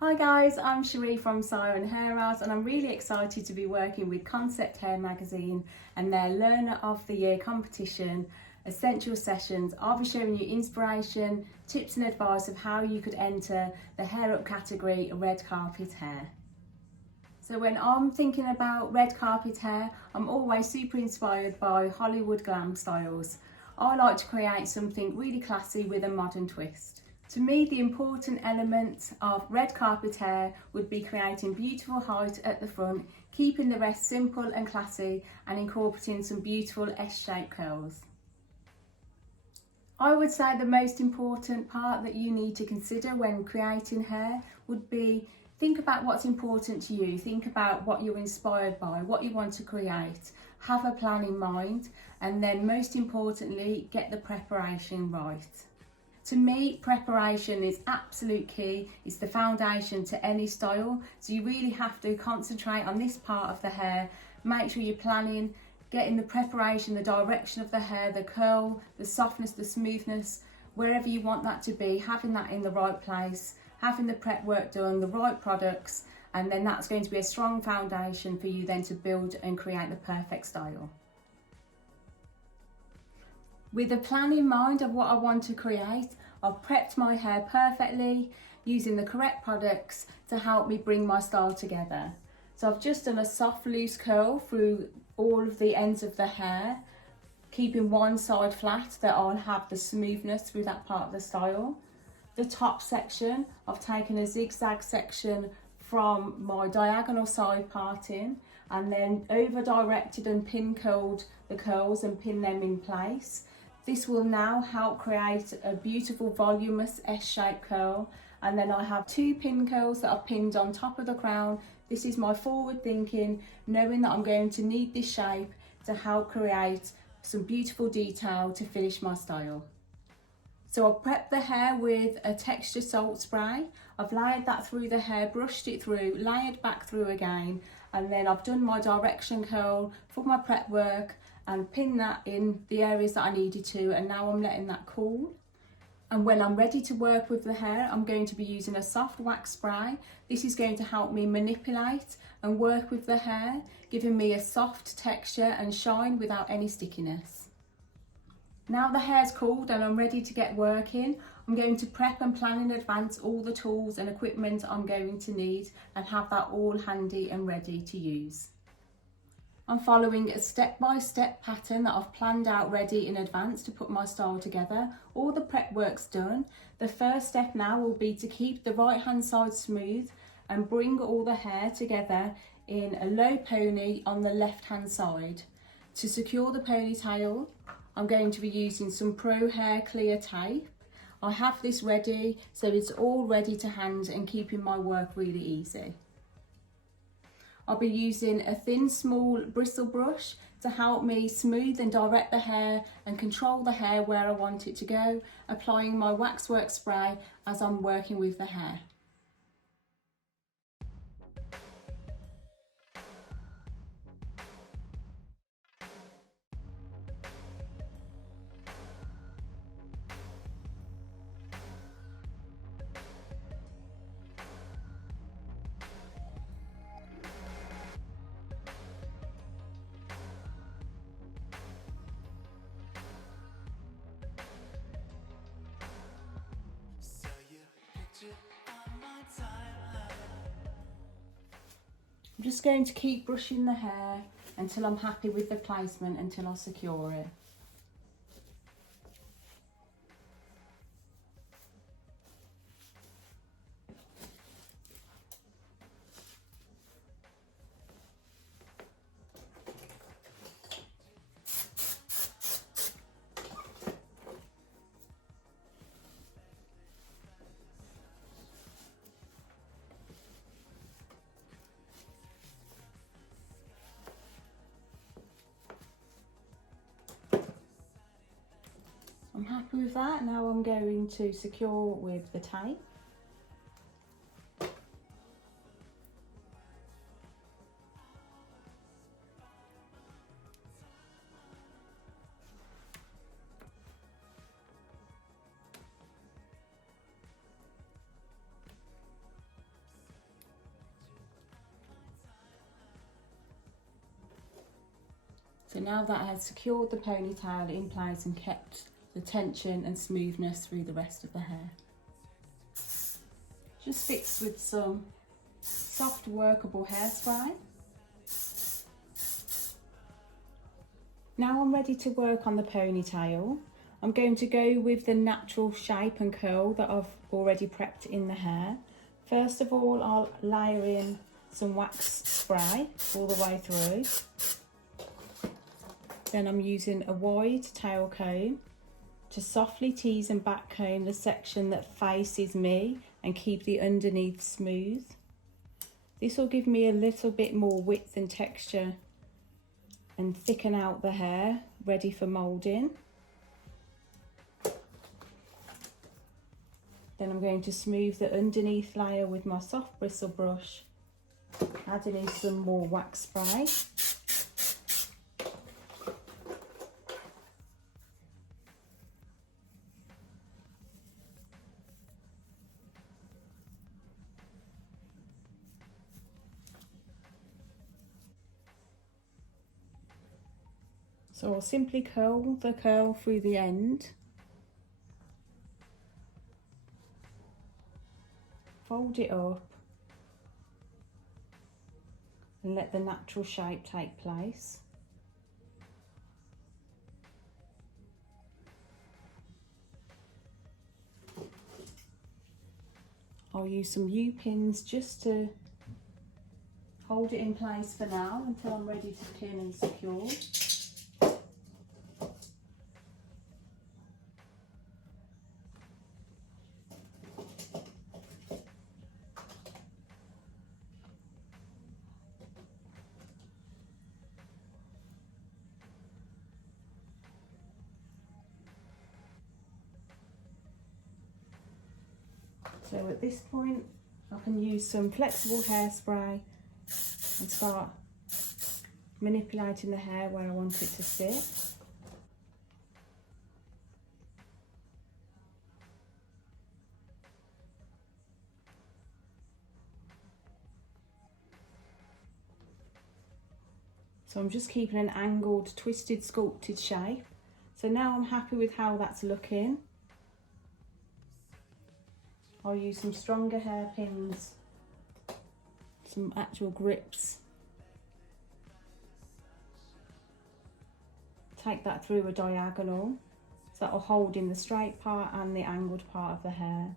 Hi guys, I'm Cherie from Siren Hair Art and I'm really excited to be working with Concept Hair magazine and their Learner of the Year competition, Essential Sessions. I'll be showing you inspiration, tips and advice of how you could enter the hair up category, red carpet hair. So when I'm thinking about red carpet hair, I'm always super inspired by Hollywood glam styles. I like to create something really classy with a modern twist. To me, the important element of red carpet hair would be creating beautiful height at the front, keeping the rest simple and classy, and incorporating some beautiful S-shaped curls. I would say the most important part that you need to consider when creating hair would be think about what's important to you, think about what you're inspired by, what you want to create, have a plan in mind, and then most importantly, get the preparation right. To me, preparation is absolute key. It's the foundation to any style. So you really have to concentrate on this part of the hair. Make sure you're planning, getting the preparation, the direction of the hair, the curl, the softness, the smoothness, wherever you want that to be, having that in the right place, having the prep work done, the right products, and then that's going to be a strong foundation for you then to build and create the perfect style. With a plan in mind of what I want to create, I've prepped my hair perfectly using the correct products to help me bring my style together. So I've just done a soft loose curl through all of the ends of the hair, keeping one side flat that I'll have the smoothness through that part of the style. The top section, I've taken a zigzag section from my diagonal side parting and then over directed and pin curled the curls and pin them in place. This will now help create a beautiful voluminous S-shaped curl, and then I have two pin curls that I've pinned on top of the crown. This is my forward thinking, knowing that I'm going to need this shape to help create some beautiful detail to finish my style. So I've prepped the hair with a texture salt spray. I've layered that through the hair, brushed it through, layered back through again, and then I've done my direction curl for my prep work and pinned that in the areas that I needed to, and now I'm letting that cool. And when I'm ready to work with the hair, I'm going to be using a soft wax spray. This is going to help me manipulate and work with the hair, giving me a soft texture and shine without any stickiness. Now the hair's cooled and I'm ready to get working, I'm going to prep and plan in advance all the tools and equipment I'm going to need and have that all handy and ready to use. I'm following a step-by-step pattern that I've planned out ready in advance to put my style together. All the prep work's done. The first step now will be to keep the right hand side smooth and bring all the hair together in a low pony on the left hand side. To secure the ponytail, I'm going to be using some Pro Hair clear tape. I have this ready, so it's all ready to hand and keeping my work really easy. I'll be using a thin, small bristle brush to help me smooth and direct the hair and control the hair where I want it to go, applying my waxwork spray as I'm working with the hair. I'm just going to keep brushing the hair until I'm happy with the placement, until I secure it. I'm happy with that. Now I'm going to secure with the tape. So now that I had secured the ponytail in place and kept the tension and smoothness through the rest of the hair. Just fix with some soft workable hairspray. Now I'm ready to work on the ponytail. I'm going to go with the natural shape and curl that I've already prepped in the hair. First of all, I'll layer in some wax spray all the way through. Then I'm using a wide tail comb to softly tease and back comb the section that faces me and keep the underneath smooth. This will give me a little bit more width and texture and thicken out the hair, ready for moulding. Then I'm going to smooth the underneath layer with my soft bristle brush, adding in some more wax spray. So I'll simply curl the curl through the end, fold it up and let the natural shape take place. I'll use some U-pins just to hold it in place for now until I'm ready to pin and secure. So at this point, I can use some flexible hairspray and start manipulating the hair where I want it to sit. So I'm just keeping an angled, twisted, sculpted shape. So now I'm happy with how that's looking. I'll use some stronger hairpins, some actual grips. Take that through a diagonal, so that will hold in the straight part and the angled part of the hair.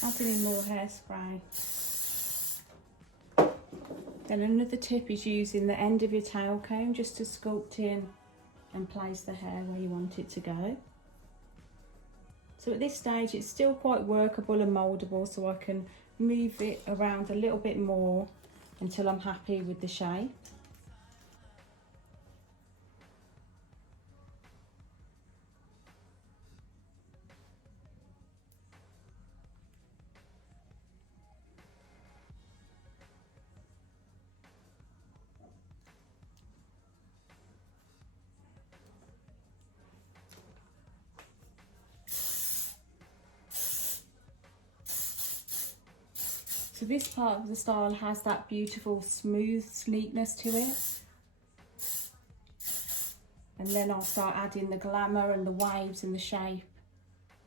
Adding in more hairspray. Then another tip is using the end of your tail comb just to sculpt in and place the hair where you want it to go. So at this stage it's still quite workable and mouldable, so I can move it around a little bit more until I'm happy with the shape. So this part of the style has that beautiful smooth sleekness to it. And then I'll start adding the glamour and the waves and the shape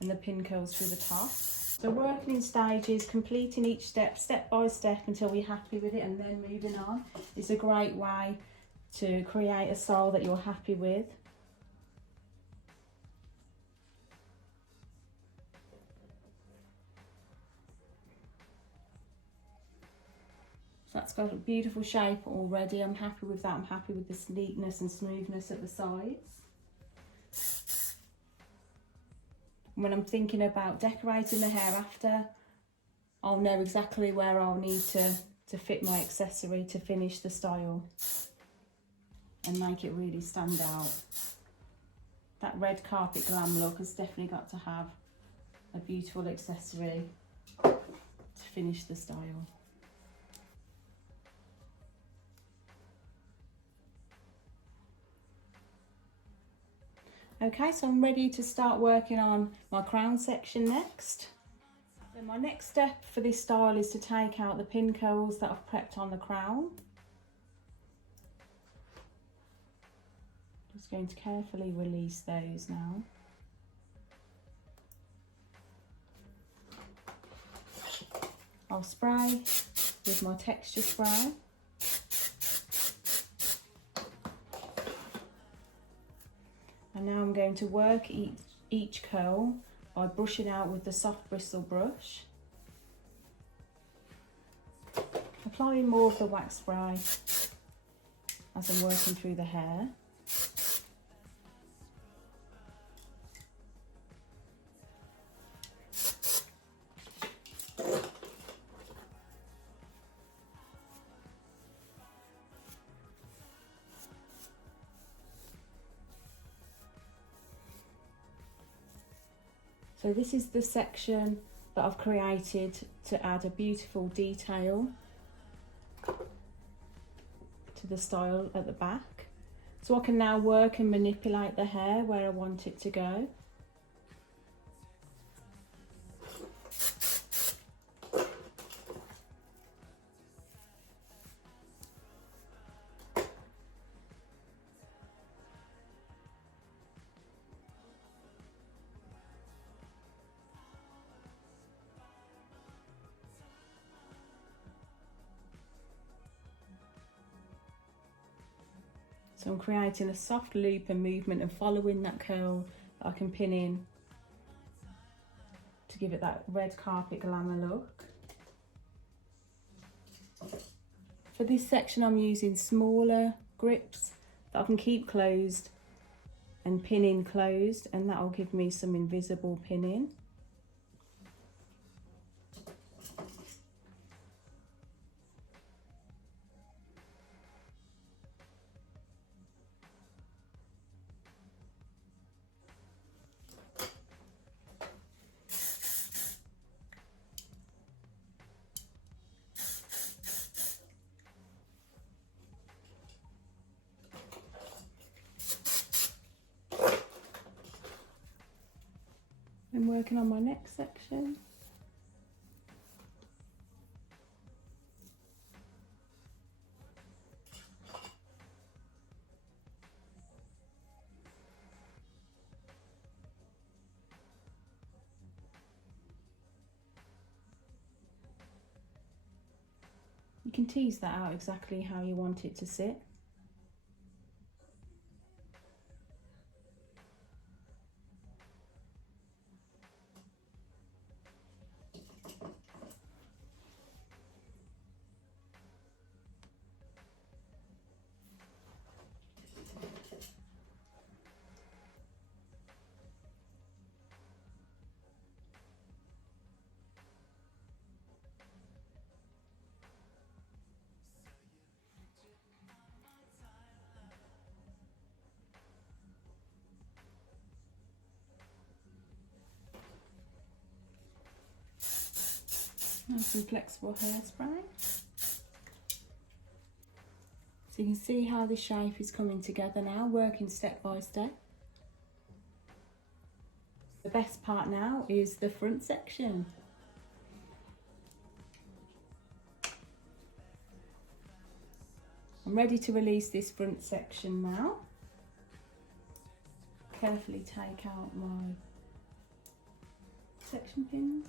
and the pin curls through the top. So working in stages, completing each step, step by step until we're happy with it and then moving on is a great way to create a style that you're happy with. So that's got a beautiful shape already. I'm happy with that. I'm happy with the sleekness and smoothness at the sides. When I'm thinking about decorating the hair after, I'll know exactly where I'll need to fit my accessory to finish the style and make it really stand out. That red carpet glam look has definitely got to have a beautiful accessory to finish the style. Okay, so I'm ready to start working on my crown section next. So my next step for this style is to take out the pin curls that I've prepped on the crown. Just going to carefully release those now. I'll spray with my texture spray. And now I'm going to work each curl by brushing out with the soft bristle brush. Applying more of the wax spray as I'm working through the hair. So this is the section that I've created to add a beautiful detail to the style at the back. So I can now work and manipulate the hair where I want it to go. So I'm creating a soft loop and movement and following that curl that I can pin in to give it that red carpet glamour look. For this section I'm using smaller grips that I can keep closed and pin in closed, and that will give me some invisible pinning. I'm working on my next section. You can tease that out exactly how you want it to sit. And some flexible hairspray. So you can see how the shape is coming together now, working step by step. The best part now is the front section. I'm ready to release this front section now. Carefully take out my section pins.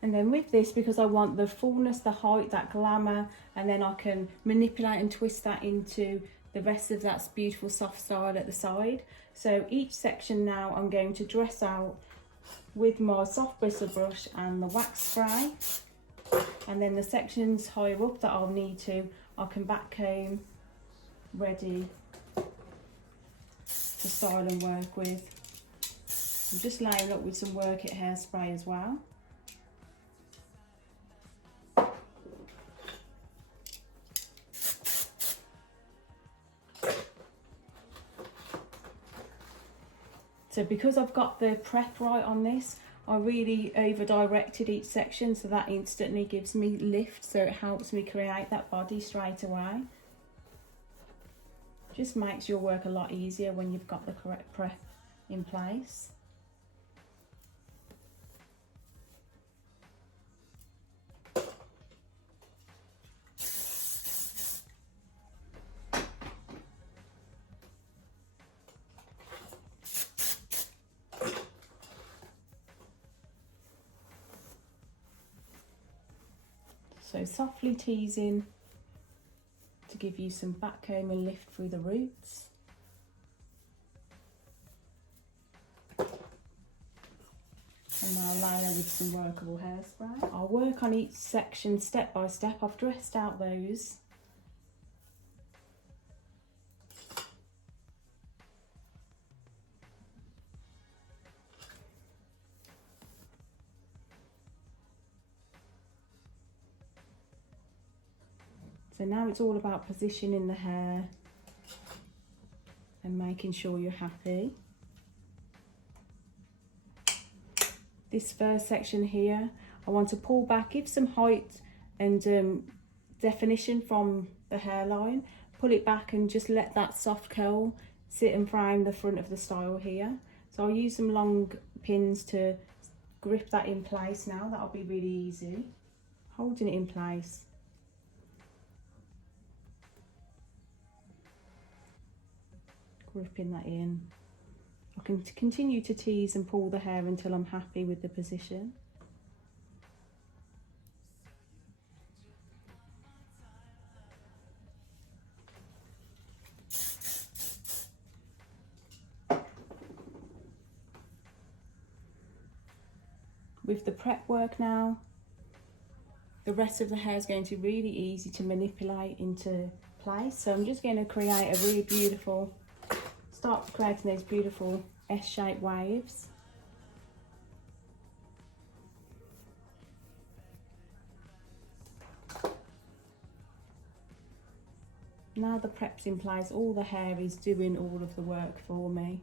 And then with this, because I want the fullness, the height, that glamour, and then I can manipulate and twist that into the rest of that beautiful soft style at the side. So each section now I'm going to dress out with my soft bristle brush and the wax spray, and then the sections higher up that I'll need to, I can back comb ready to style and work with. I'm just laying up with some Work It hairspray as well. So because I've got the prep right on this, I really over directed each section, so that instantly gives me lift, so it helps me create that body straight away. Just makes your work a lot easier when you've got the correct prep in place. So softly teasing to give you some back comb and lift through the roots. And now layer with some workable hairspray. I'll work on each section step by step. I've dressed out those. So now it's all about positioning the hair and making sure you're happy. This first section here, I want to pull back, give some height and definition from the hairline. Pull it back and just let that soft curl sit and frame the front of the style here. So I'll use some long pins to grip that in place now. That'll be really easy. Holding it in place. Gripping that in. I can continue to tease and pull the hair until I'm happy with the position. With the prep work now, the rest of the hair is going to be really easy to manipulate into place. So I'm just going to create a really beautiful, start creating those beautiful S-shaped waves. Now the prep's in place, all the hair is doing all of the work for me.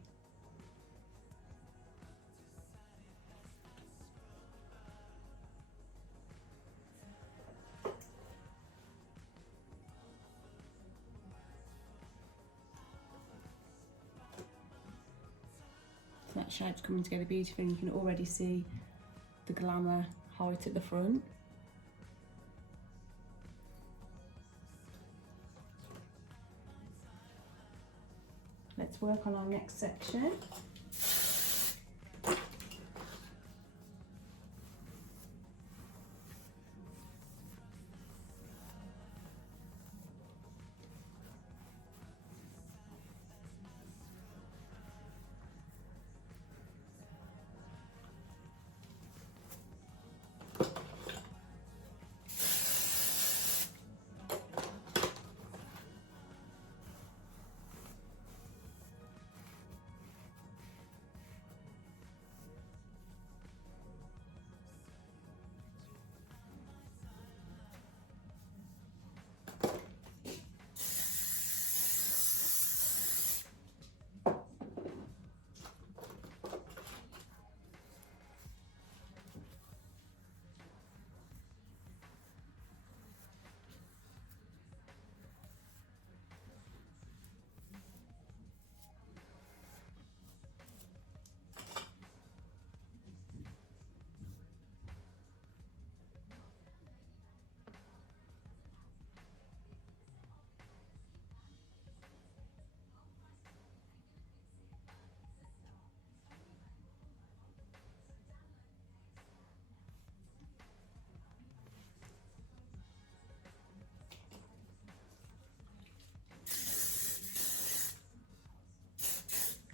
That shape's coming together beautifully, and you can already see the glamour height at the front. Let's work on our next section.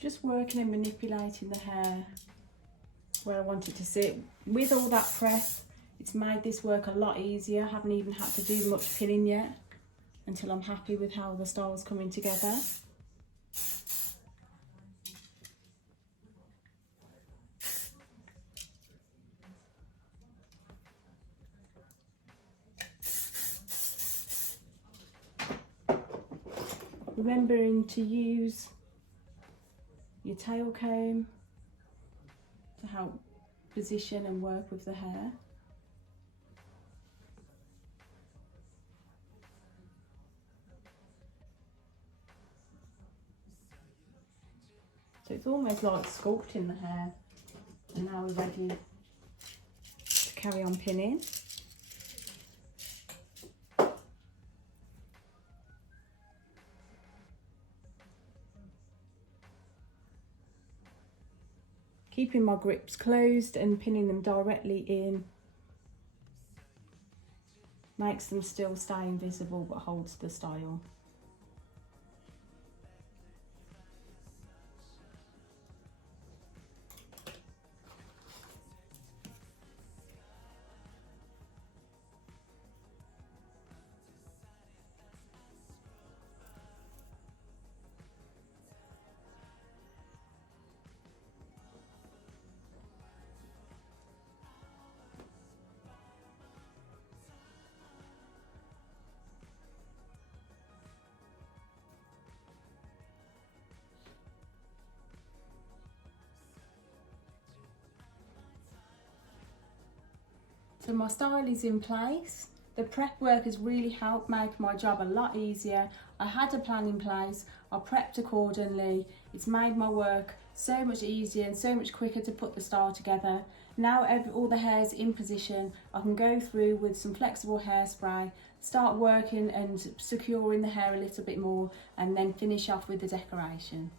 Just working and manipulating the hair where I want it to sit. With all that prep, it's made this work a lot easier. I haven't even had to do much pinning yet until I'm happy with how the style's coming together. Remembering to use your tail comb to help position and work with the hair. So it's almost like sculpting the hair, and now we're ready to carry on pinning. Keeping my grips closed and pinning them directly in makes them still stay invisible but holds the style. So my style is in place. The prep work has really helped make my job a lot easier. I had a plan in place, I prepped accordingly. It's made my work so much easier and so much quicker to put the style together. Now all the hair's in position, I can go through with some flexible hairspray, start working and securing the hair a little bit more, and then finish off with the decoration.